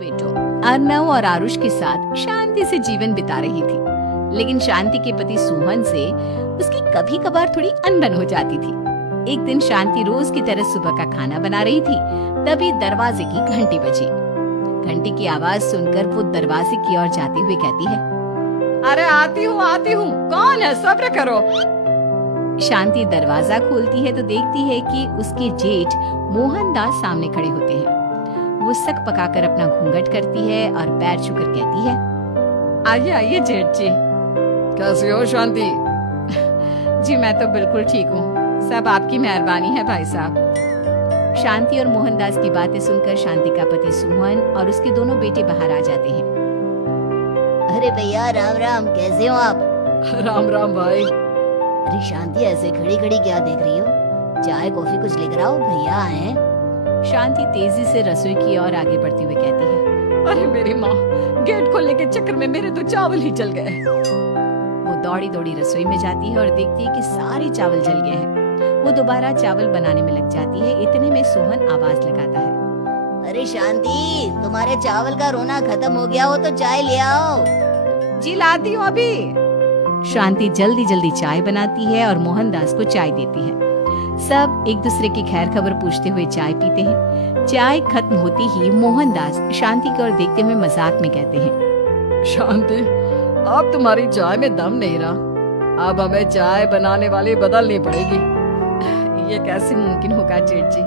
बेटो, अर्नव और आरुष के साथ शांति से जीवन बिता रही थी, लेकिन शांति के पति सोहन से उसकी कभी कभार थोड़ी अनबन हो जाती थी। एक दिन शांति रोज की तरह सुबह का खाना बना रही थी, तभी दरवाजे की घंटी बजी। घंटी की आवाज सुनकर वो दरवाजे की ओर जाती हुई कहती है, अरे आती हूँ, कौन है, सब्र करो। शांति दरवाजा खोलती है तो देखती है कि उसके जेठ मोहनदास सामने खड़े होते हैं। वो सक पकाकर अपना घूंघट करती है और पैर छूकर कहती है, आइए आइए जेठ जी। कैसी हो शांति? जी मैं तो बिल्कुल ठीक हूँ, सब आपकी मेहरबानी है भाई साहब। शांति और मोहनदास की बातें सुनकर शांति का पति सोहन और उसके दोनों बेटे बाहर आ जाते हैं। अरे भैया राम राम, कैसे हो आप? राम राम भाई। अरे शांति, ऐसे खड़ी खड़ी क्या देख रही हो? चाय कॉफी कुछ लेकर आओ, भैया आए हैं। शांति तेजी से रसोई की ओर आगे बढ़ती हुई कहती है, अरे मेरी माँ, गेट खोलने के चक्कर में मेरे तो चावल ही जल गए। वो दौड़ी दौड़ी रसोई में जाती है और देखती है कि सारे चावल जल गए हैं। वो दोबारा चावल बनाने में लग जाती है। इतने में सोहन आवाज लगाता है, अरे शांति, तुम्हारे चावल का रोना खत्म हो गया हो तो चाय ले आओ। जी लाती हूँ अभी। शांति जल्दी जल्दी चाय बनाती है और मोहनदास को चाय देती है। सब एक दूसरे की खैर खबर पूछते हुए चाय पीते हैं। चाय खत्म होती ही मोहनदास शांति की ओर देखते हुए मजाक में कहते हैं, शांति, अब तुम्हारी चाय में दम नहीं रहा, अब हमें चाय बनाने वाली बदलनी पड़ेगी। ये कैसे मुमकिन होगा जेठ जी,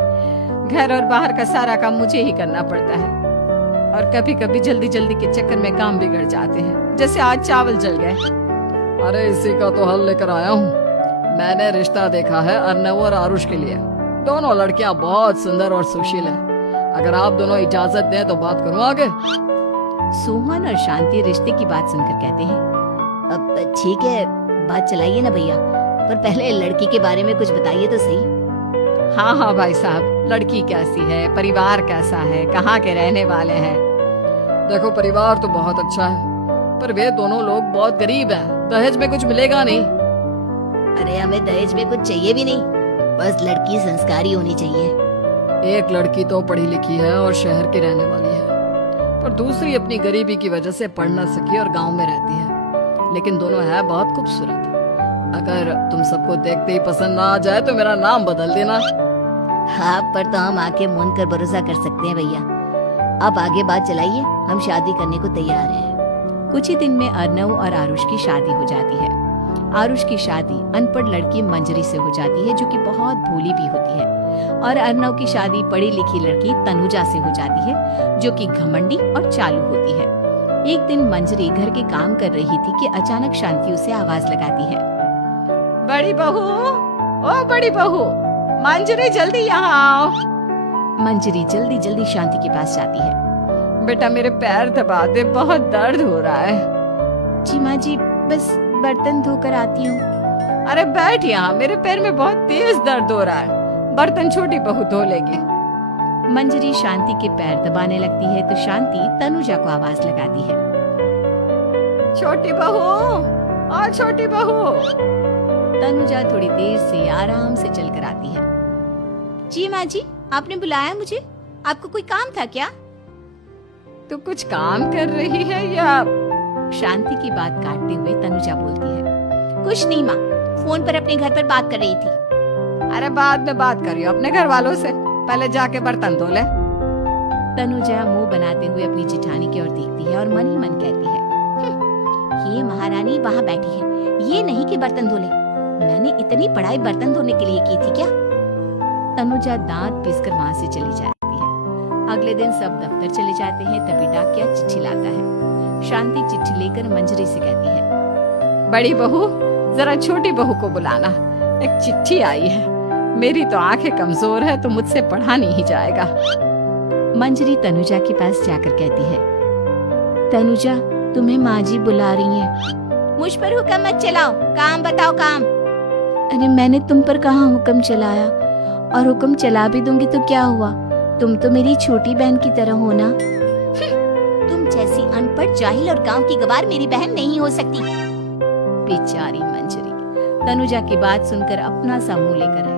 घर और बाहर का सारा काम मुझे ही करना पड़ता है और कभी कभी जल्दी जल्दी के चक्कर में काम बिगड़ जाते हैं, जैसे आज चावल जल गए। अरे इसी का तो हल लेकर आया हूँ। मैंने रिश्ता देखा है अर्नव और आरुष के लिए। दोनों लड़कियां बहुत सुंदर और सुशील हैं। अगर आप दोनों इजाजत दें तो बात करूँ आगे। सोहन और शांति रिश्ते की बात सुनकर कहते हैं, अब ठीक है, बात चलाइए ना भैया, पर पहले लड़की के बारे में कुछ बताइए तो सही। हाँ हाँ भाई साहब, लड़की कैसी है, परिवार कैसा है, कहाँ के रहने वाले हैं? देखो परिवार तो बहुत अच्छा है, पर वे दोनों लोग बहुत गरीब हैं। दहेज में कुछ मिलेगा नहीं। अरे हमें दहेज में कुछ चाहिए भी नहीं, बस लड़की संस्कारी होनी चाहिए। एक लड़की तो पढ़ी लिखी है और शहर की रहने वाली है, पर दूसरी अपनी गरीबी की वजह से पढ़ न सकी और गांव में रहती है, लेकिन दोनों है बहुत खूबसूरत। अगर तुम सबको देखते ही पसंद ना आ जाए तो मेरा नाम बदल देना। हाँ, पर तो हम आके मूंद कर भरोसा कर सकते हैं भैया। अब आगे बात चलाइए, हम शादी करने को तैयार हैं। कुछ ही दिन में अर्नव और आरुष की शादी हो जाती है। आरुष की शादी अनपढ़ लड़की मंजरी से हो जाती है, जो कि बहुत भोली भी होती है, और अर्नव की शादी पढ़ी लिखी लड़की तनुजा से हो जाती है, जो कि घमंडी और चालू होती है। एक दिन मंजरी घर के काम कर रही थी कि अचानक शांति उसे आवाज लगाती है, बड़ी बहू, ओ बड़ी बहू, मंजरी जल्दी यहाँ आओ। मंजरी जल्दी जल्दी शांति के पास जाती है। बेटा मेरे पैर दबा दे, बहुत दर्द हो रहा है। जी माँ जी, बस बर्तन धोकर आती हूँ। अरे बैठ यहाँ, मेरे पैर में बहुत तेज दर्द हो रहा है, बर्तन छोटी बहू धो लेगी। मंजरी शांति के पैर दबाने लगती है तो शांति तनुजा को आवाज लगाती है, छोटी बहू, और छोटी बहू। तनुजा थोड़ी देर से आराम से चलकर आती है। जी माँ जी, आपने बुलाया मुझे? आपको कोई काम था क्या? तू कुछ काम कर रही है या? शांति की बात काटते हुए तनुजा बोलती है, कुछ नहीं माँ, फोन पर अपने घर पर बात कर रही थी। अरे बाद में बात करियो अपने घर वालों से, पहले जाके बर्तन धो ले। तनुजा मुंह बनाते हुए अपनी जेठानी की ओर देखती है और मन ही मन कहती है, ये महारानी वहाँ बैठी है, ये नहीं कि बर्तन धो ले। मैंने इतनी पढ़ाई बर्तन धोने के लिए की थी क्या? तनुजा दांत पीसकर वहाँ से चली जाती है। अगले दिन सब दफ्तर चले जाते हैं, तभी डाकिया चिट्ठी लाता है। शांति चिट्ठी लेकर मंजरी से कहती है, बड़ी बहू, जरा छोटी बहू को बुलाना, एक चिट्ठी आई है। मेरी तो आंखें कमजोर है तो मुझसे पढ़ा नहीं जाएगा। मंजरी तनुजा के पास जाकर कहती है, तनुजा, तुम्हें माँ जी बुला रही हैं। मुझ पर हुक्म मत चलाओ, काम बताओ काम। अरे मैंने तुम पर कहाँ हुक्म चलाया, और हुक्म चला भी दूंगी तो क्या हुआ, तुम तो मेरी छोटी बहन की तरह हो ना। तुम जैसी अनपढ़, जाहिल और गांव की गवार मेरी बहन नहीं हो सकती। बेचारी मंजरी तनुजा की बात सुनकर अपना सा मुंह लेकर